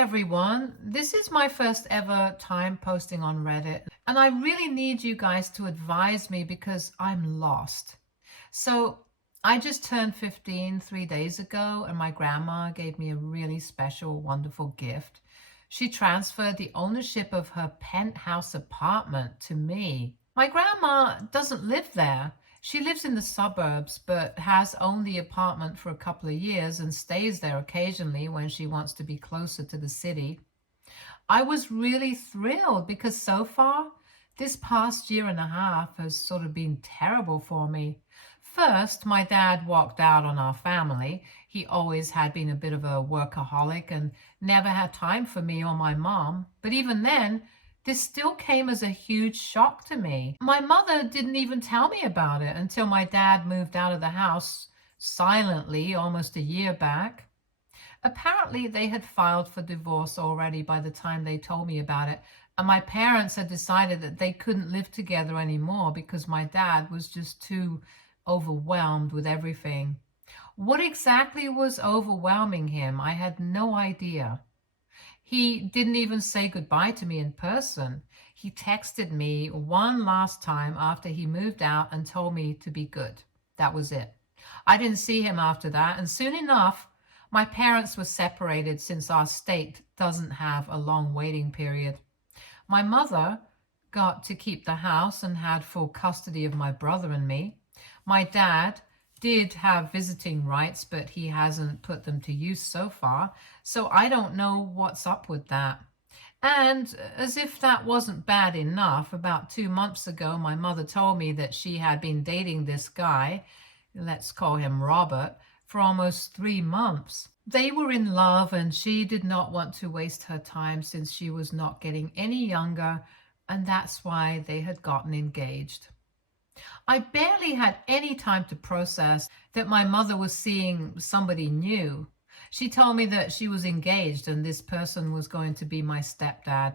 everyone. This is my first ever time posting on Reddit, and I really need you guys to advise me because I'm lost. So, I just turned 15 3 days ago, and my grandma gave me a really special, wonderful gift. She transferred the ownership of her penthouse apartment to me. My grandma doesn't live there. She lives in the suburbs, but has owned the apartment for a couple of years and stays there occasionally when she wants to be closer to the city. I was really thrilled because so far, this past year and a half has sort of been terrible for me. First, my dad walked out on our family. He always had been a bit of a workaholic and never had time for me or my mom. But even then, this still came as a huge shock to me. My mother didn't even tell me about it until my dad moved out of the house silently almost a year back. Apparently, they had filed for divorce already by the time they told me about it, and my parents had decided that they couldn't live together anymore because my dad was just too overwhelmed with everything. What exactly was overwhelming him? I had no idea. He didn't even say goodbye to me in person. He texted me one last time after he moved out and told me to be good. That was it. I didn't see him after that, and soon enough, my parents were separated since our state doesn't have a long waiting period. My mother got to keep the house and had full custody of my brother and me. My dad did have visiting rights, but he hasn't put them to use so far, so I don't know what's up with that. And as if that wasn't bad enough, about 2 months ago, my mother told me that she had been dating this guy, let's call him Robert, for almost 3 months. They were in love, and she did not want to waste her time since she was not getting any younger, and that's why they had gotten engaged. I barely had any time to process that my mother was seeing somebody new. She told me that she was engaged and this person was going to be my stepdad.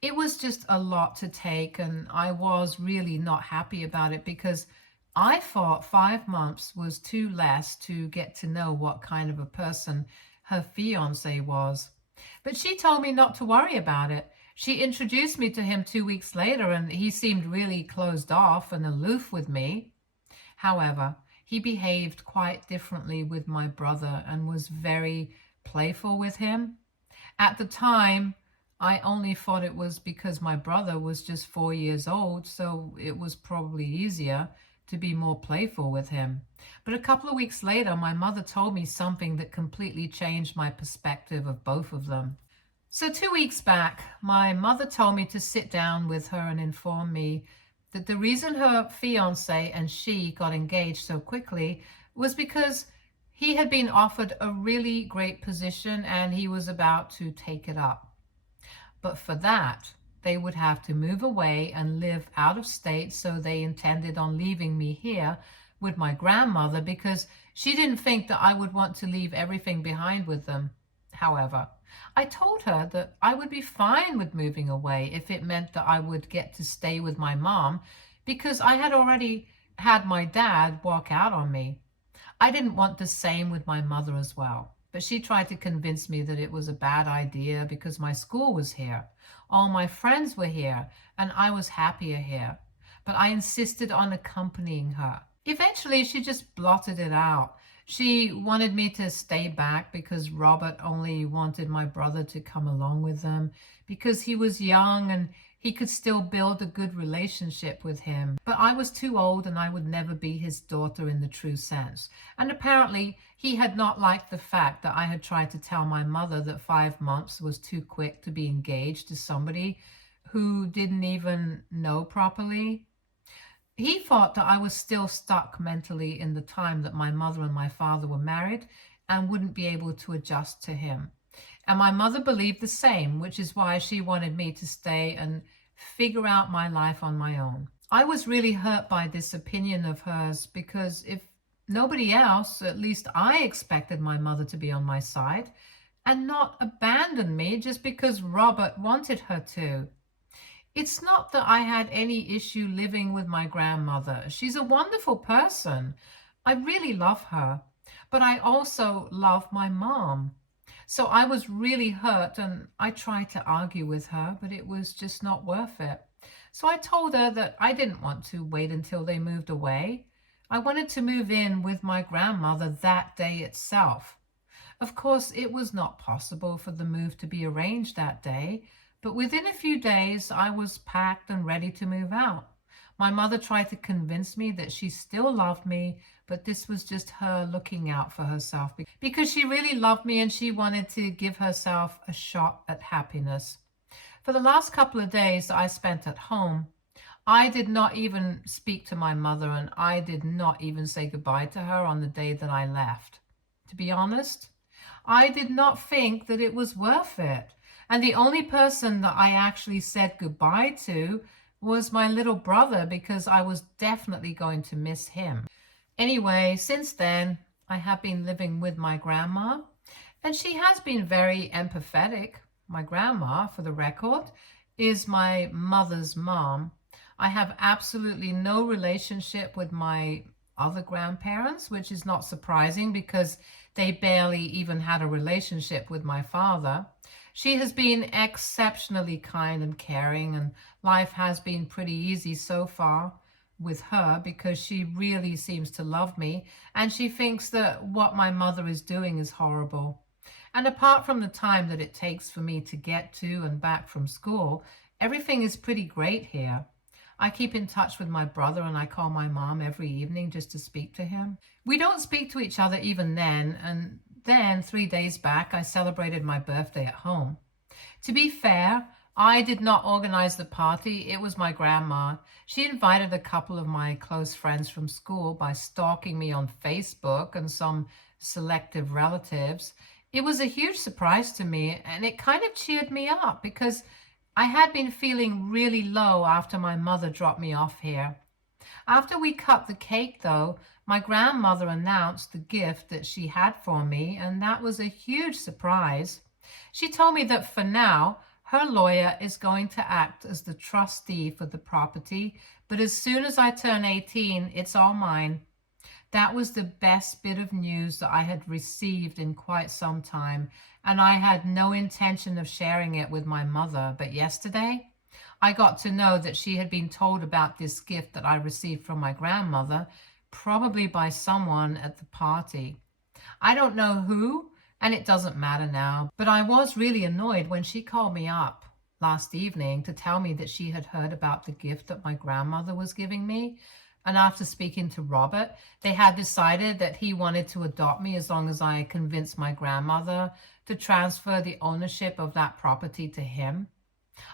It was just a lot to take, and I was really not happy about it because I thought 5 months was too less to get to know what kind of a person her fiance was. But she told me not to worry about it. She introduced me to him 2 weeks later, and he seemed really closed off and aloof with me. However, he behaved quite differently with my brother and was very playful with him. At the time, I only thought it was because my brother was just 4 years old, so it was probably easier to be more playful with him. But a couple of weeks later, my mother told me something that completely changed my perspective of both of them. So 2 weeks back, my mother told me to sit down with her and inform me that the reason her fiancé and she got engaged so quickly was because he had been offered a really great position and he was about to take it up. But for that, they would have to move away and live out of state, so they intended on leaving me here with my grandmother because she didn't think that I would want to leave everything behind with them. However, I told her that I would be fine with moving away if it meant that I would get to stay with my mom because I had already had my dad walk out on me. I didn't want the same with my mother as well, but she tried to convince me that it was a bad idea because my school was here, all my friends were here, and I was happier here. But I insisted on accompanying her. Eventually, she just blotted it out. She wanted me to stay back because Robert only wanted my brother to come along with them because he was young and he could still build a good relationship with him. But I was too old and I would never be his daughter in the true sense. And apparently he had not liked the fact that I had tried to tell my mother that 5 months was too quick to be engaged to somebody who didn't even know properly. He thought that I was still stuck mentally in the time that my mother and my father were married and wouldn't be able to adjust to him. And my mother believed the same, which is why she wanted me to stay and figure out my life on my own. I was really hurt by this opinion of hers because if nobody else, at least I expected my mother to be on my side and not abandon me just because Robert wanted her to. It's not that I had any issue living with my grandmother. She's a wonderful person. I really love her, but I also love my mom. So I was really hurt and I tried to argue with her, but it was just not worth it. So I told her that I didn't want to wait until they moved away. I wanted to move in with my grandmother that day itself. Of course, it was not possible for the move to be arranged that day, but within a few days I was packed and ready to move out. My mother tried to convince me that she still loved me, but this was just her looking out for herself because she really loved me and she wanted to give herself a shot at happiness. For the last couple of days I spent at home, I did not even speak to my mother and I did not even say goodbye to her on the day that I left. To be honest, I did not think that it was worth it. And the only person that I actually said goodbye to was my little brother because I was definitely going to miss him. Anyway, since then, I have been living with my grandma, and she has been very empathetic. My grandma, for the record, is my mother's mom. I have absolutely no relationship with my other grandparents, which is not surprising because they barely even had a relationship with my father. She has been exceptionally kind and caring, and life has been pretty easy so far with her because she really seems to love me and she thinks that what my mother is doing is horrible. And apart from the time that it takes for me to get to and back from school, everything is pretty great here. I keep in touch with my brother and I call my mom every evening just to speak to him. We don't speak to each other even then, and then 3 days back I celebrated my birthday at home. To be fair, I did not organize the party. It was my grandma. She invited a couple of my close friends from school by stalking me on Facebook and some selective relatives. It was a huge surprise to me and it kind of cheered me up because I had been feeling really low after my mother dropped me off here. After we cut the cake, though, my grandmother announced the gift that she had for me, and that was a huge surprise. She told me that for now, her lawyer is going to act as the trustee for the property, but as soon as I turn 18, it's all mine. That was the best bit of news that I had received in quite some time, and I had no intention of sharing it with my mother. But yesterday, I got to know that she had been told about this gift that I received from my grandmother, probably by someone at the party. I don't know who, and it doesn't matter now, but I was really annoyed when she called me up last evening to tell me that she had heard about the gift that my grandmother was giving me. And after speaking to Robert, they had decided that he wanted to adopt me as long as I convinced my grandmother to transfer the ownership of that property to him.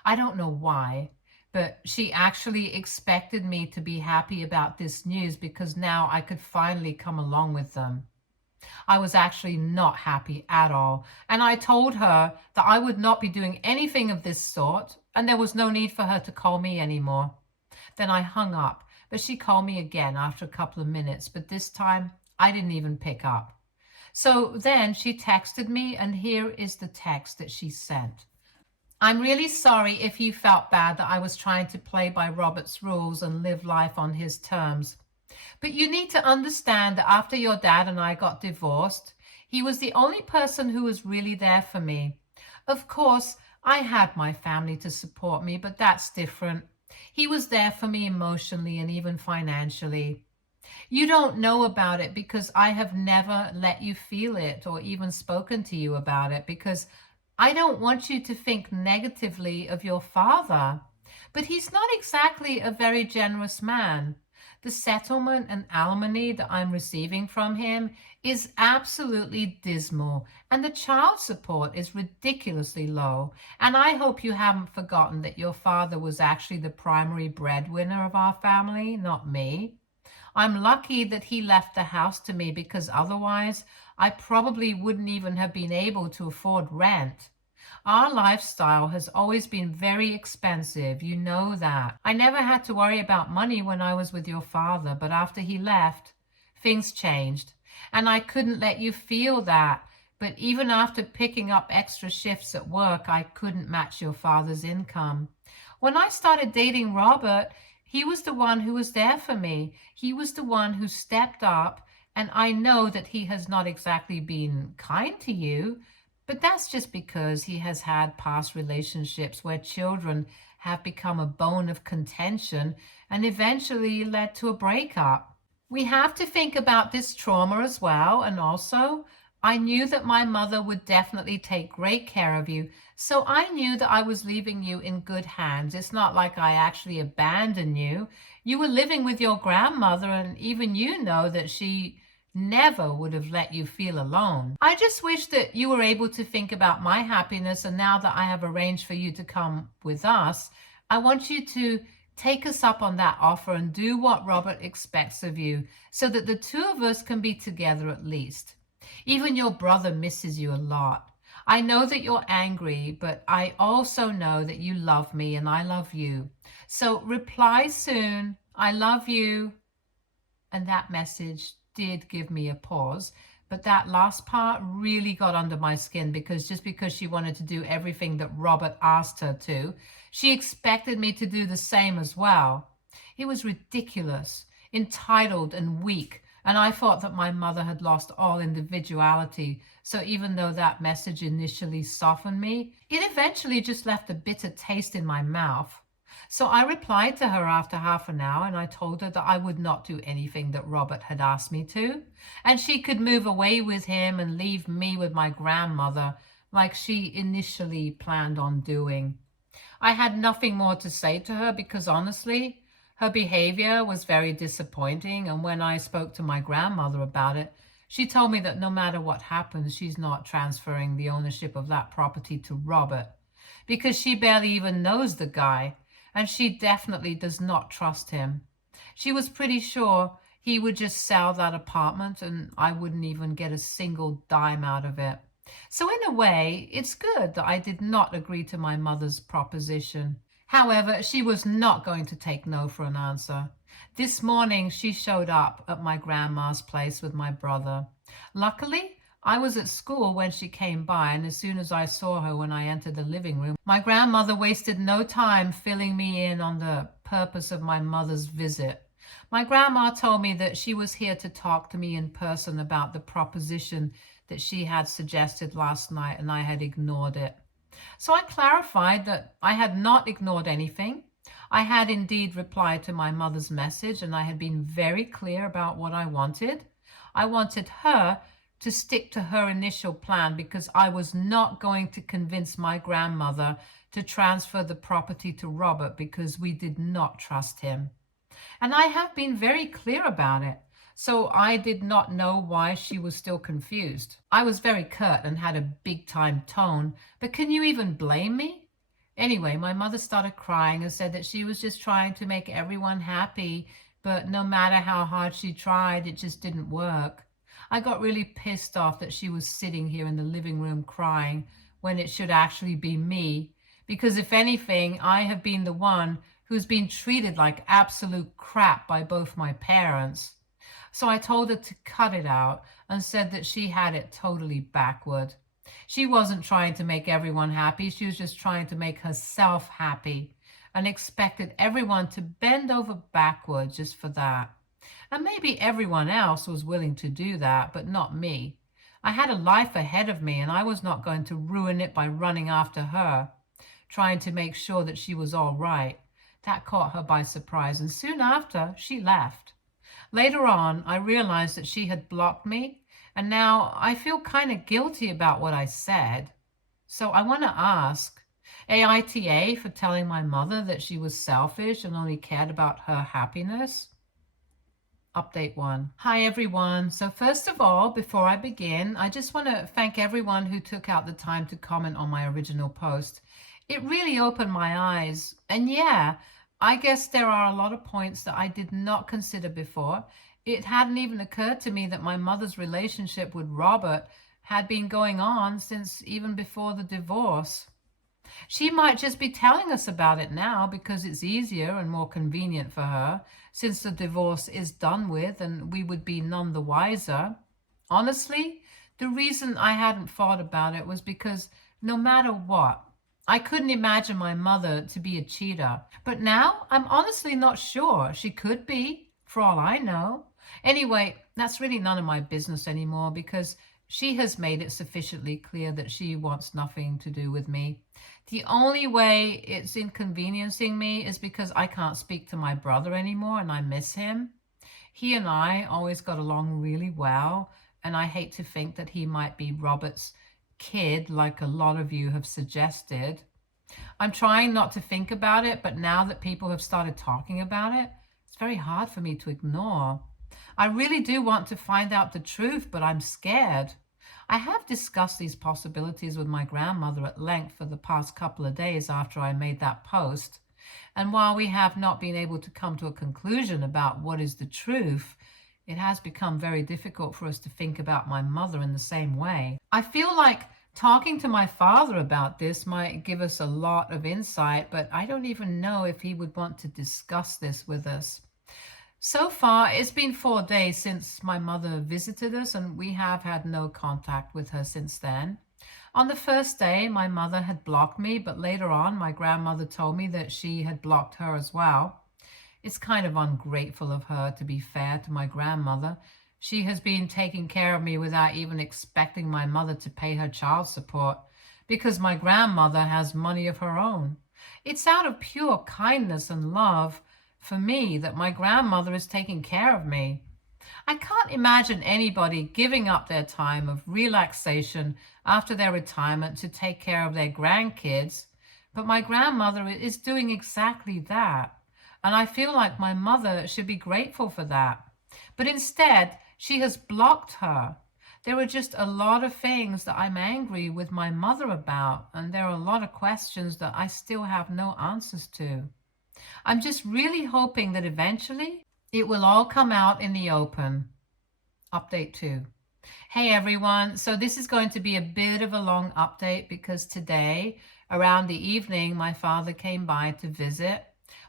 I don't know why, but she actually expected me to be happy about this news because now I could finally come along with them. I was actually not happy at all, and I told her that I would not be doing anything of this sort, and there was no need for her to call me anymore. Then I hung up, but she called me again after a couple of minutes, but this time I didn't even pick up. So then she texted me, and here is the text that she sent. I'm really sorry if you felt bad that I was trying to play by Robert's rules and live life on his terms. But you need to understand that after your dad and I got divorced, he was the only person who was really there for me. Of course, I had my family to support me, but that's different. He was there for me emotionally and even financially. You don't know about it because I have never let you feel it or even spoken to you about it because I don't want you to think negatively of your father. But he's not exactly a very generous man. The settlement and alimony that I'm receiving from him is absolutely dismal, and the child support is ridiculously low. And I hope you haven't forgotten that your father was actually the primary breadwinner of our family, not me. I'm lucky that he left the house to me because otherwise I probably wouldn't even have been able to afford rent. Our lifestyle has always been very expensive, you know that. I never had to worry about money when I was with your father, but after he left, things changed. And I couldn't let you feel that. But even after picking up extra shifts at work, I couldn't match your father's income. When I started dating Robert, he was the one who was there for me. He was the one who stepped up, and I know that he has not exactly been kind to you, But that's just because he has had past relationships where children have become a bone of contention and eventually led to a breakup. We have to think about this trauma as well. And also, I knew that my mother would definitely take great care of you. So I knew that I was leaving you in good hands. It's not like I actually abandoned you. You were living with your grandmother, and even you know that she never would have let you feel alone. I just wish that you were able to think about my happiness. And now that I have arranged for you to come with us, I want you to take us up on that offer and do what Robert expects of you so that the two of us can be together at least. Even your brother misses you a lot. I know that you're angry, but I also know that you love me and I love you. So reply soon. I love you. And that message did give me a pause. But that last part really got under my skin because just because she wanted to do everything that Robert asked her to, she expected me to do the same as well. It was ridiculous, entitled and weak, and I thought that my mother had lost all individuality. So even though that message initially softened me, it eventually just left a bitter taste in my mouth. So I replied to her after half an hour and I told her that I would not do anything that Robert had asked me to, and she could move away with him and leave me with my grandmother like she initially planned on doing. I had nothing more to say to her because honestly, her behavior was very disappointing, and when I spoke to my grandmother about it, she told me that no matter what happens, she's not transferring the ownership of that property to Robert because she barely even knows the guy. And she definitely does not trust him. She was pretty sure he would just sell that apartment and I wouldn't even get a single dime out of it. So in a way, it's good that I did not agree to my mother's proposition. However, she was not going to take no for an answer. This morning, she showed up at my grandma's place with my brother. Luckily, I was at school when she came by, and as soon as I saw her when I entered the living room, my grandmother wasted no time filling me in on the purpose of my mother's visit. My grandma told me that she was here to talk to me in person about the proposition that she had suggested last night, and I had ignored it. So I clarified that I had not ignored anything. I had indeed replied to my mother's message, and I had been very clear about what I wanted. I wanted her to stick to her initial plan because I was not going to convince my grandmother to transfer the property to Robert because we did not trust him. And I have been very clear about it. So I did not know why she was still confused. I was very curt and had a big time tone, but can you even blame me? Anyway, my mother started crying and said that she was just trying to make everyone happy, but no matter how hard she tried, it just didn't work. I got really pissed off that she was sitting here in the living room crying when it should actually be me, because if anything, I have been the one who's been treated like absolute crap by both my parents. So I told her to cut it out and said that she had it totally backward. She wasn't trying to make everyone happy, she was just trying to make herself happy and expected everyone to bend over backwards just for that. And maybe everyone else was willing to do that, but not me. I had a life ahead of me, and I was not going to ruin it by running after her, trying to make sure that she was all right. That caught her by surprise, and soon after, she left. Later on, I realized that she had blocked me, and now I feel kind of guilty about what I said. So I want to ask, AITA for telling my mother that she was selfish and only cared about her happiness? Update 1. Hi everyone. So first of all, before I begin, I just want to thank everyone who took out the time to comment on my original post. It really opened my eyes. And yeah, I guess there are a lot of points that I did not consider before. It hadn't even occurred to me that my mother's relationship with Robert had been going on since even before the divorce. She might just be telling us about it now because it's easier and more convenient for her, since the divorce is done with and we would be none the wiser. Honestly, the reason I hadn't thought about it was because no matter what, I couldn't imagine my mother to be a cheater. But now I'm honestly not sure. She could be, for all I know. Anyway, that's really none of my business anymore because She has made it sufficiently clear that she wants nothing to do with me. The only way it's inconveniencing me is because I can't speak to my brother anymore and I miss him. He and I always got along really well, and I hate to think that he might be Robert's kid, like a lot of you have suggested. I'm trying not to think about it, but now that people have started talking about it, it's very hard for me to ignore. I really do want to find out the truth, but I'm scared. I have discussed these possibilities with my grandmother at length for the past couple of days after I made that post. And while we have not been able to come to a conclusion about what is the truth, it has become very difficult for us to think about my mother in the same way. I feel like talking to my father about this might give us a lot of insight, but I don't even know if he would want to discuss this with us. So far, it's been 4 days since my mother visited us, and we have had no contact with her since then. On the first day, my mother had blocked me, but later on, my grandmother told me that she had blocked her as well. It's kind of ungrateful of her, to be fair to my grandmother. She has been taking care of me without even expecting my mother to pay her child support, because my grandmother has money of her own. It's out of pure kindness and love for me that my grandmother is taking care of me. I can't imagine anybody giving up their time of relaxation after their retirement to take care of their grandkids, but my grandmother is doing exactly that, and I feel like my mother should be grateful for that. But instead, she has blocked her. There are just a lot of things that I'm angry with my mother about, and there are a lot of questions that I still have no answers to. I'm just really hoping that eventually it will all come out in the open. Update 2. Hey everyone, so this is going to be a bit of a long update because today, around the evening, my father came by to visit.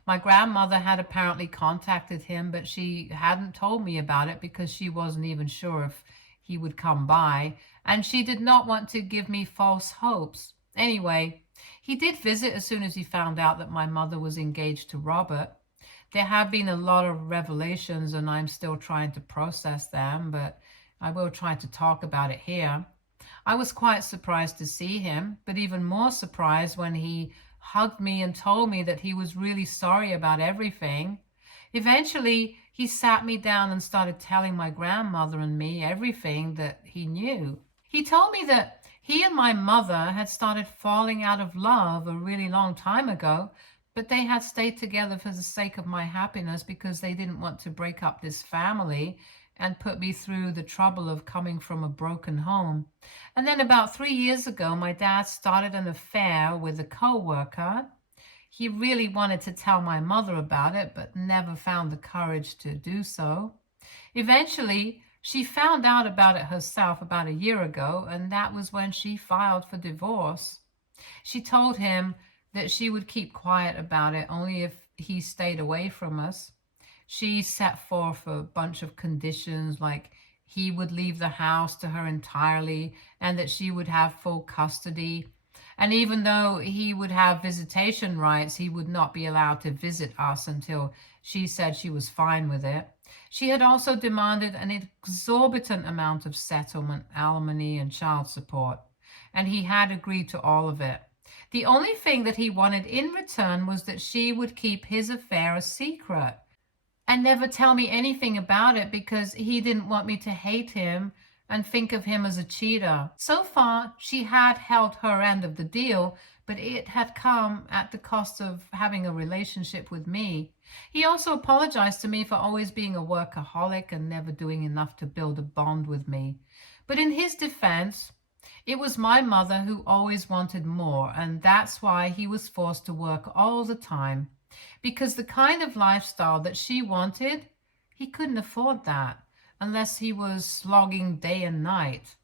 My grandmother had apparently contacted him, but she hadn't told me about it because she wasn't even sure if he would come by, and she did not want to give me false hopes. Anyway, he did visit as soon as he found out that my mother was engaged to Robert. There have been a lot of revelations and I'm still trying to process them, but I will try to talk about it here. I was quite surprised to see him, but even more surprised when he hugged me and told me that he was really sorry about everything. Eventually, he sat me down and started telling my grandmother and me everything that he knew. He told me that he and my mother had started falling out of love a really long time ago, but they had stayed together for the sake of my happiness because they didn't want to break up this family and put me through the trouble of coming from a broken home. And then about 3 years ago, my dad started an affair with a co-worker. He really wanted to tell my mother about it, but never found the courage to do so. Eventually, she found out about it herself about a year ago, and that was when she filed for divorce. She told him that she would keep quiet about it only if he stayed away from us. She set forth a bunch of conditions, like he would leave the house to her entirely and that she would have full custody. And even though he would have visitation rights, he would not be allowed to visit us until she said she was fine with it. She had also demanded an exorbitant amount of settlement, alimony, and child support, and he had agreed to all of it. The only thing that he wanted in return was that she would keep his affair a secret and never tell me anything about it because he didn't want me to hate him and think of him as a cheater. So far, she had held her end of the deal, but it had come at the cost of having a relationship with me. He also apologized to me for always being a workaholic and never doing enough to build a bond with me. But in his defense, it was my mother who always wanted more, and that's why he was forced to work all the time. Because the kind of lifestyle that she wanted, he couldn't afford that unless he was slogging day and night.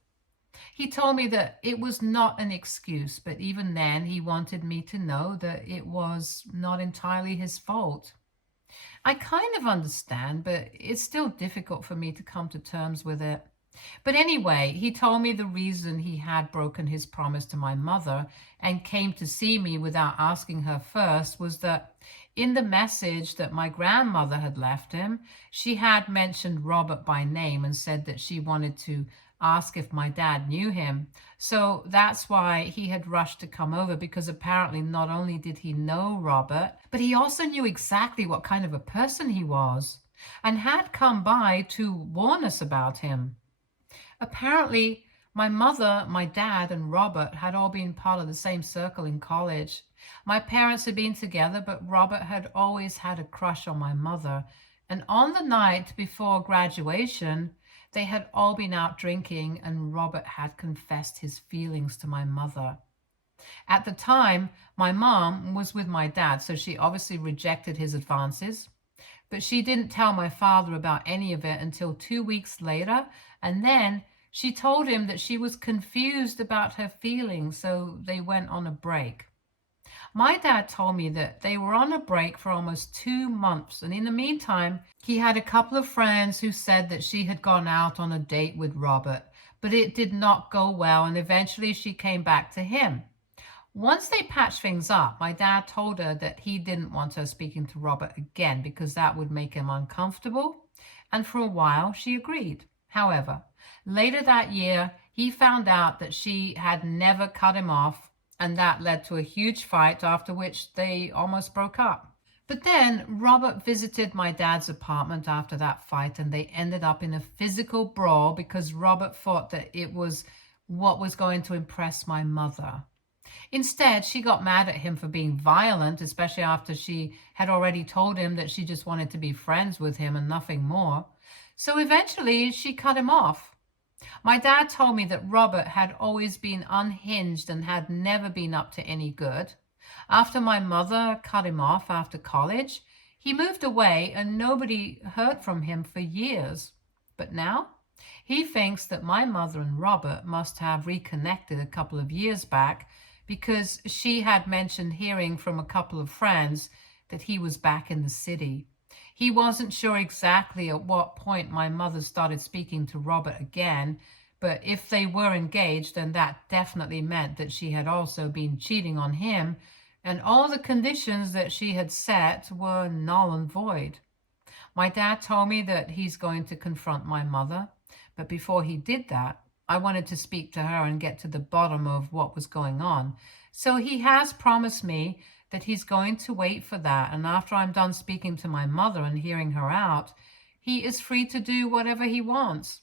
He told me that it was not an excuse, but even then he wanted me to know that it was not entirely his fault. I kind of understand, but it's still difficult for me to come to terms with it. But anyway, he told me the reason he had broken his promise to my mother and came to see me without asking her first was that in the message that my grandmother had left him, she had mentioned Robert by name and said that she wanted to ask if my dad knew him. So that's why he had rushed to come over, because apparently not only did he know Robert, but he also knew exactly what kind of a person he was and had come by to warn us about him. Apparently, my mother, my dad, and Robert had all been part of the same circle in college. My parents had been together, but Robert had always had a crush on my mother. And on the night before graduation, they had all been out drinking, and Robert had confessed his feelings to my mother. At the time, my mom was with my dad, so she obviously rejected his advances. But she didn't tell my father about any of it until 2 weeks later, and then she told him that she was confused about her feelings, so they went on a break. My dad told me that they were on a break for almost 2 months, and in the meantime, he had a couple of friends who said that she had gone out on a date with Robert, but it did not go well, and eventually she came back to him. Once they patched things up, my dad told her that he didn't want her speaking to Robert again because that would make him uncomfortable, and for a while she agreed. However, later that year, he found out that she had never cut him off, and that led to a huge fight, after which they almost broke up. But then Robert visited my dad's apartment after that fight, and they ended up in a physical brawl because Robert thought that it was what was going to impress my mother. Instead, she got mad at him for being violent, especially after she had already told him that she just wanted to be friends with him and nothing more. So eventually, she cut him off. My dad told me that Robert had always been unhinged and had never been up to any good. After my mother cut him off after college, he moved away and nobody heard from him for years. But now, he thinks that my mother and Robert must have reconnected a couple of years back, because she had mentioned hearing from a couple of friends that he was back in the city. He wasn't sure exactly at what point my mother started speaking to Robert again, but if they were engaged, then that definitely meant that she had also been cheating on him, and all the conditions that she had set were null and void. My dad told me that he's going to confront my mother, but before he did that, I wanted to speak to her and get to the bottom of what was going on. So he has promised me that he's going to wait for that, and after I'm done speaking to my mother and hearing her out, he is free to do whatever he wants.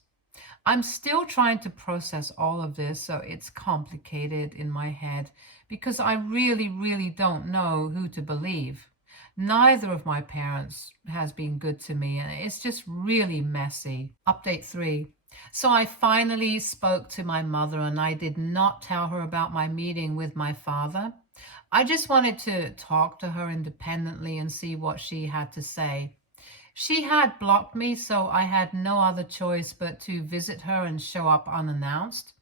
I'm still trying to process all of this, so it's complicated in my head because I really don't know who to believe. Neither of my parents has been good to me, and it's just really messy. Update 3. So I finally spoke to my mother, and I did not tell her about my meeting with my father. I just wanted to talk to her independently and see what she had to say. She had blocked me, so I had no other choice but to visit her and show up unannounced.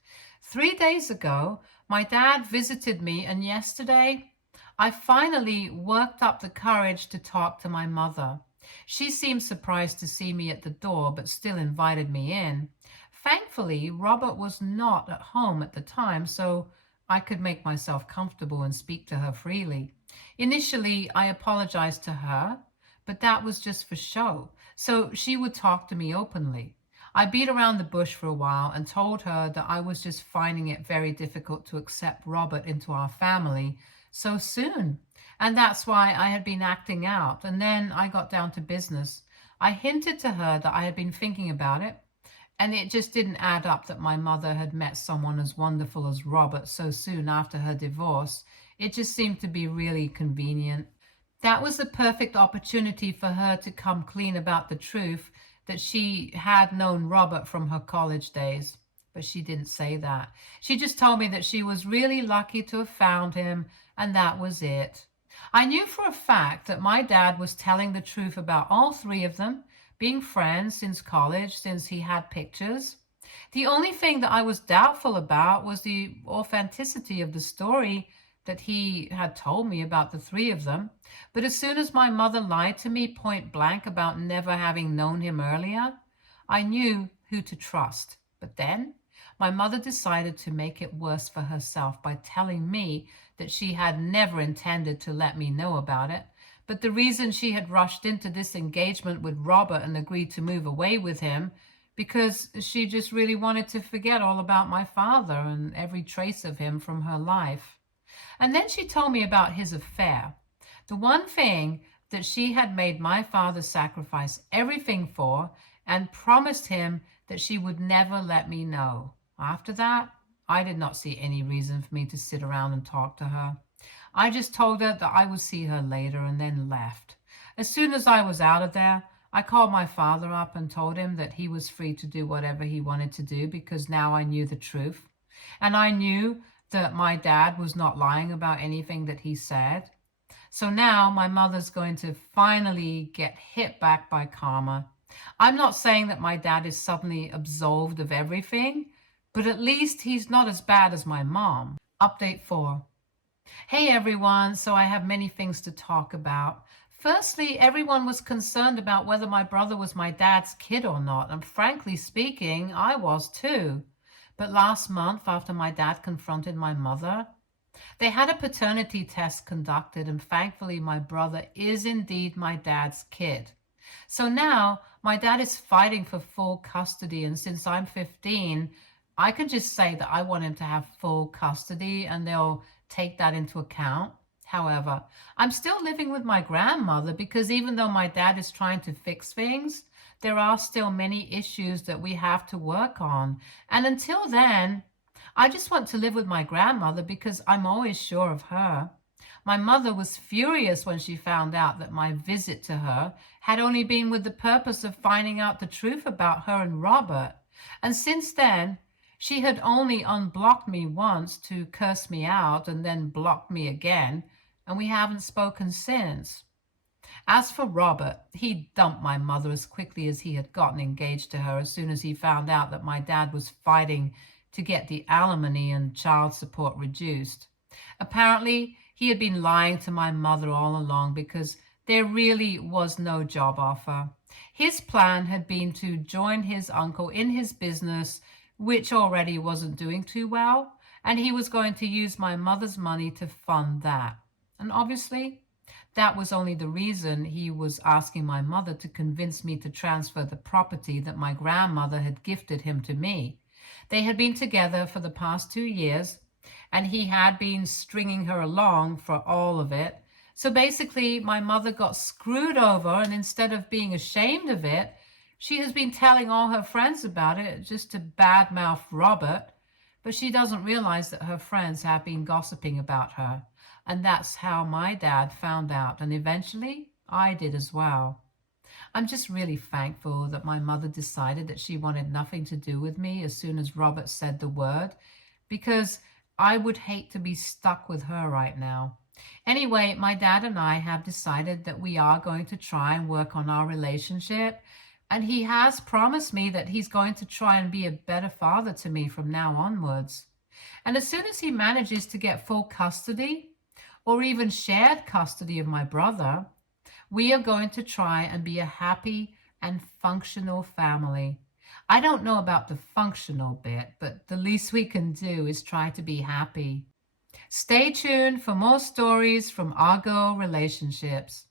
3 days ago, my dad visited me, and yesterday, I finally worked up the courage to talk to my mother. She seemed surprised to see me at the door, but still invited me in. Thankfully, Robert was not at home at the time, so I could make myself comfortable and speak to her freely. Initially, I apologized to her, but that was just for show, so she would talk to me openly. I beat around the bush for a while and told her that I was just finding it very difficult to accept Robert into our family so soon, and that's why I had been acting out. And then I got down to business. I hinted to her that I had been thinking about it, and it just didn't add up that my mother had met someone as wonderful as Robert so soon after her divorce. It just seemed to be really convenient. That was the perfect opportunity for her to come clean about the truth that she had known Robert from her college days. But she didn't say that. She just told me that she was really lucky to have found him, and that was it. I knew for a fact that my dad was telling the truth about all three of them, being friends since college, since he had pictures. The only thing that I was doubtful about was the authenticity of the story that he had told me about the three of them. But as soon as my mother lied to me point blank about never having known him earlier, I knew who to trust. But then my mother decided to make it worse for herself by telling me that she had never intended to let me know about it. But the reason she had rushed into this engagement with Robert and agreed to move away with him because she just really wanted to forget all about my father and every trace of him from her life. And then she told me about his affair, the one thing that she had made my father sacrifice everything for, and promised him that she would never let me know. After that, I did not see any reason for me to sit around and talk to her. I just told her that I would see her later and then left. As soon as I was out of there, I called my father up and told him that he was free to do whatever he wanted to do because now I knew the truth. And I knew that my dad was not lying about anything that he said. So now my mother's going to finally get hit back by karma. I'm not saying that my dad is suddenly absolved of everything, but at least he's not as bad as my mom. Update 4. Hey everyone, so I have many things to talk about. Firstly, everyone was concerned about whether my brother was my dad's kid or not, and frankly speaking, I was too. But last month, after my dad confronted my mother, they had a paternity test conducted, and thankfully my brother is indeed my dad's kid. So now my dad is fighting for full custody, and since I'm 15, I can just say that I want him to have full custody and they'll take that into account. However, I'm still living with my grandmother because even though my dad is trying to fix things, there are still many issues that we have to work on. And until then, I just want to live with my grandmother because I'm always sure of her. My mother was furious when she found out that my visit to her had only been with the purpose of finding out the truth about her and Robert. And since then, she had only unblocked me once to curse me out and then blocked me again, and we haven't spoken since. As for Robert, he dumped my mother as quickly as he had gotten engaged to her as soon as he found out that my dad was fighting to get the alimony and child support reduced. Apparently, he had been lying to my mother all along because there really was no job offer. His plan had been to join his uncle in his business, which already wasn't doing too well, and he was going to use my mother's money to fund that. And obviously, that was only the reason he was asking my mother to convince me to transfer the property that my grandmother had gifted him to me. They had been together for the past 2 years, and he had been stringing her along for all of it. So basically, my mother got screwed over, and instead of being ashamed of it, she has been telling all her friends about it just to badmouth Robert, but she doesn't realize that her friends have been gossiping about her. And that's how my dad found out, and eventually I did as well. I'm just really thankful that my mother decided that she wanted nothing to do with me as soon as Robert said the word, because I would hate to be stuck with her right now. Anyway, my dad and I have decided that we are going to try and work on our relationship. And he has promised me that he's going to try and be a better father to me from now onwards. And as soon as he manages to get full custody, or even shared custody of my brother, we are going to try and be a happy and functional family. I don't know about the functional bit, but the least we can do is try to be happy. Stay tuned for more stories from Argo Relationships.